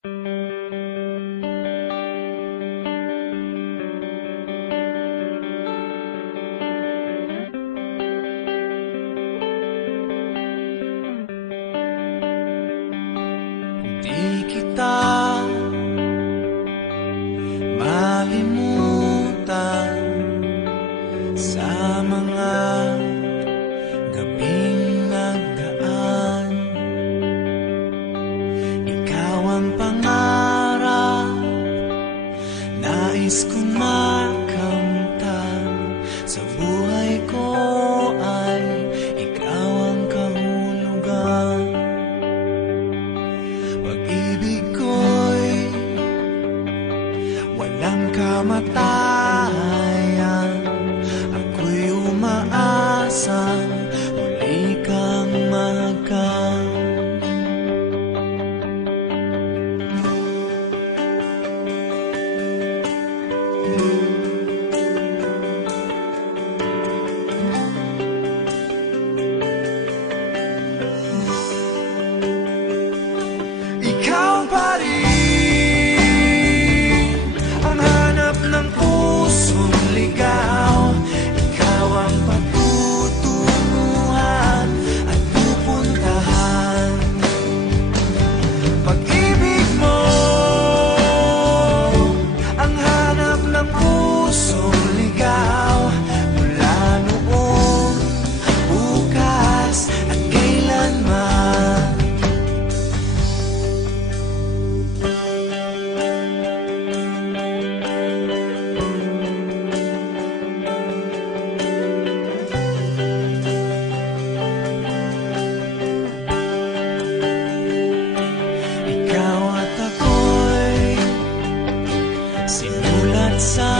Di kita malimutan sa mga gabing nagdaan. Ikaw ang pangarap, nais kong makamtan. Sa buhay ko ay ikaw ang kahulugan. Pag-ibig ko'y walang kamatayan. Ako'y umaasang muli kang mahagkan. Ikaw pa rin ang hanap ng pusong ligaw. Ikaw ang patutunguhan at pupuntahan. Pag-ibig mo ang hanap ng pusong ligaw. Mula noon, bukas at kailanman. Ikaw at ako'y sinulat sa